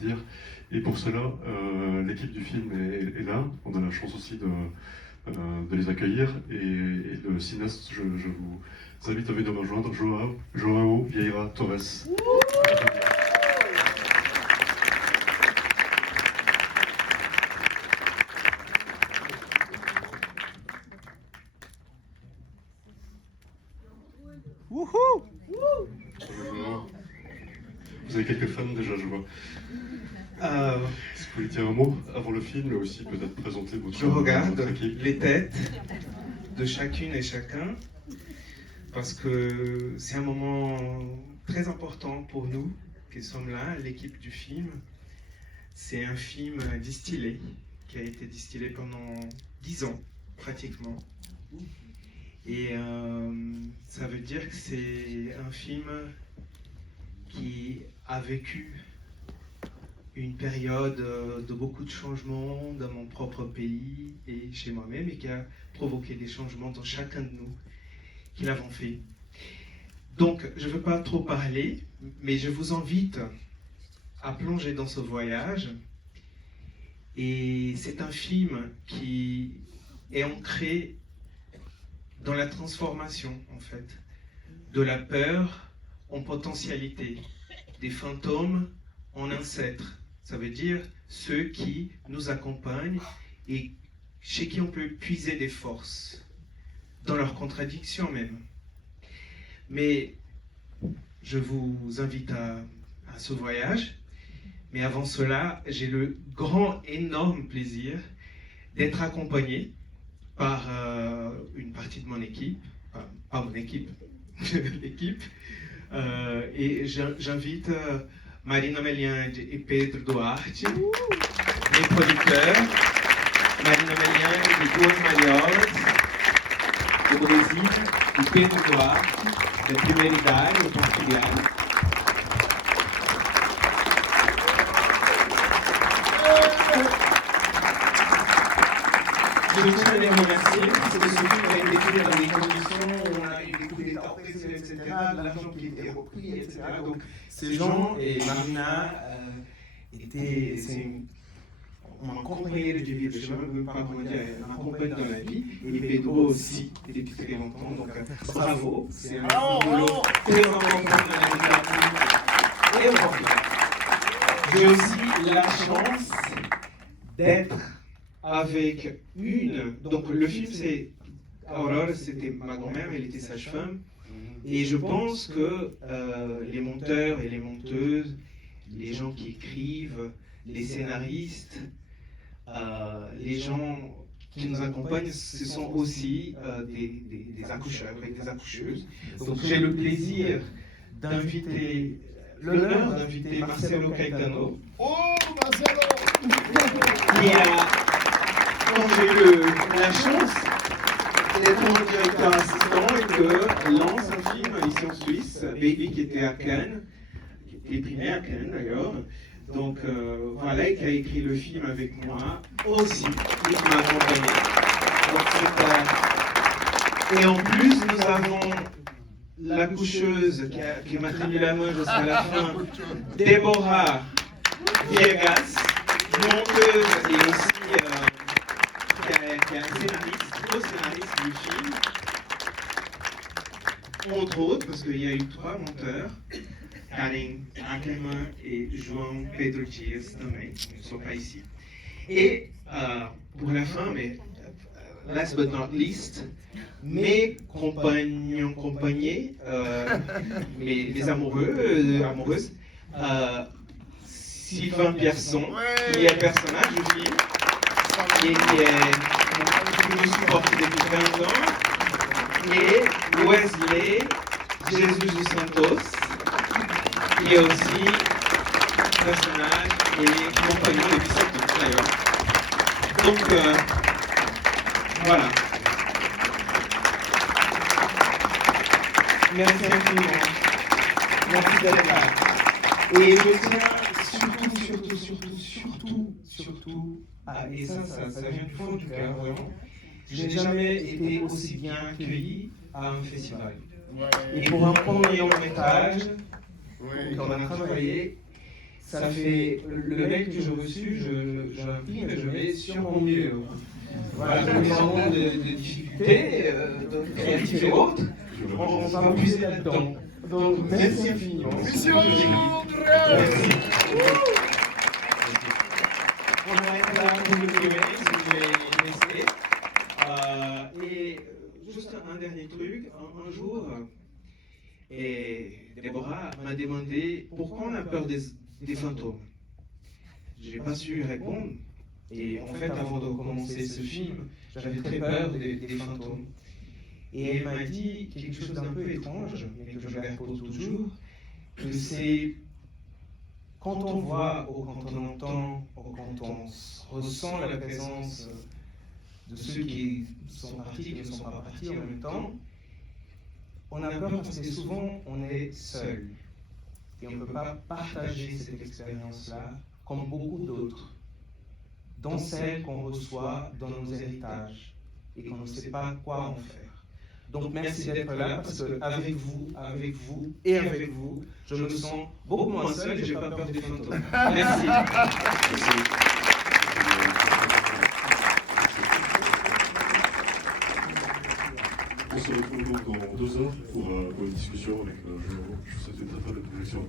dire. Et pour cela, l'équipe du film est là. On a la chance aussi de les accueillir. Et le cinéaste, je vous invite à venir me rejoindre, Joao Vieira Torres. Wouhou! Vous avez quelques fans déjà, je vois. Est-ce que vous voulez dire un mot avant le film, mais aussi peut-être présenter Je regarde votre équipe? les têtes de chacune et chacun parce que c'est un moment très important pour nous qui sommes là, l'équipe du film. C'est un film distillé qui a été distillé pendant 10 ans pratiquement. Et ça veut dire que c'est un film qui a vécu une période de beaucoup de changements dans mon propre pays et chez moi-même et qui a provoqué des changements dans chacun de nous qui l'avons fait. Donc, je ne veux pas trop parler, mais je vous invite à plonger dans ce voyage. Et c'est un film qui est ancré dans la transformation, en fait, de la peur en potentialité, des fantômes en ancêtres. Ça veut dire ceux qui nous accompagnent et chez qui on peut puiser des forces, dans leurs contradictions même. Mais je vous invite à ce voyage. Mais avant cela, j'ai le grand, énorme plaisir d'être accompagné par une partie de mon équipe, pas mon équipe, l'équipe. Et j'invite Marina Meliand et Pedro Duarte, les producteurs. Marina Meliand de Duas Mariolas, do Brasil, e Pedro Duarte, da primeira idade, do Portugal. Je tiens à les remercier parce que ce film a été fait dans des conditions où on a eu des coups d'État oppressés, etc., de l'argent qui était repris, etc. Donc ces gens et Marina uma companheira de vida, je ne sais même pas comment dire, ma compagne dans la vie, et Pedro aussi, depuis très longtemps. Donc bravo, c'est un boulot très important dans la littérature et au Portugal. J'ai aussi la chance d'être avec donc le film c'est Aurore, c'était ma grand-mère, elle était sage-femme, et je pense que les monteurs et les monteuses, les gens qui écrivent, les scénaristes, les gens qui nous accompagnent, ce sont aussi des accoucheurs et des accoucheuses. Donc j'ai le plaisir l'honneur d'inviter Marcelo Caetano. Oh, Marcelo! Quand j'ai eu la chance d'être mon directeur assistant et que lance un film ici en Suisse, Baby, qui était à Cannes, qui était primé à Cannes d'ailleurs. Donc voilà, et qui a écrit le film avec moi aussi, et qui m'a accompagné. Et en plus, nous avons l'accoucheuse qui m'a tenu la main jusqu'à la fin, Déborah Viegas, monteuse et aussi qui est un co-scénariste du film, entre autres, parce qu'il y a eu 3 monteurs, Karen Ackerman et João Pedro Dias também, qui ne sont pas ici. Et pour la fin, mais last but not least, mes compagnons, mes amoureuses, Sylvain Pierson, qui est un personnage du film, et qui nous supporte depuis 20 ans, et Wesley Jesus dos Santos, qui est aussi personnage et compagnon depuis 7 ans d'ailleurs. Donc voilà. Merci infiniment. Merci d'être là. Et je tiens surtout, et ça vient du fond du cœur, vraiment. Je n'ai jamais été aussi bien accueilli à un festival. Et pour un premier long métrage, quand on a travaillé, ça fait le mail que j'ai reçu, j'imprime et je mets sur mon mur. Voilà, donc les moments de difficultés, de créativité et autres, on va m'amuser là-dedans. Donc merci infiniment. Mission Merci. On arrête là pour le Q&A, si vous voulez laisser. Et juste un dernier truc, un jour, et Déborah m'a demandé pourquoi on a peur des fantômes. Je n'ai pas su répondre. Et en fait, avant de commencer ce film, j'avais très peur des fantômes. Et elle m'a dit quelque chose d'un peu étrange, mais que je garde pour toujours, que c'est quand on voit, ou quand on entend, ou quand on ressent la présence de ceux qui sont partis, qui ne sont pas partis en même temps, on a peur parce que souvent on est seul. Et on ne peut pas partager cette expérience-là comme beaucoup d'autres, dont celles qu'on reçoit dans nos héritages et qu'on ne sait pas quoi en faire. Donc merci d'être là parce qu'avec vous et avec vous, je me sens beaucoup moins seul et je n'ai pas peur des fantômes. Merci. On se retrouve donc dans 2 heures pour une discussion avec je vous souhaite une très bonne projection.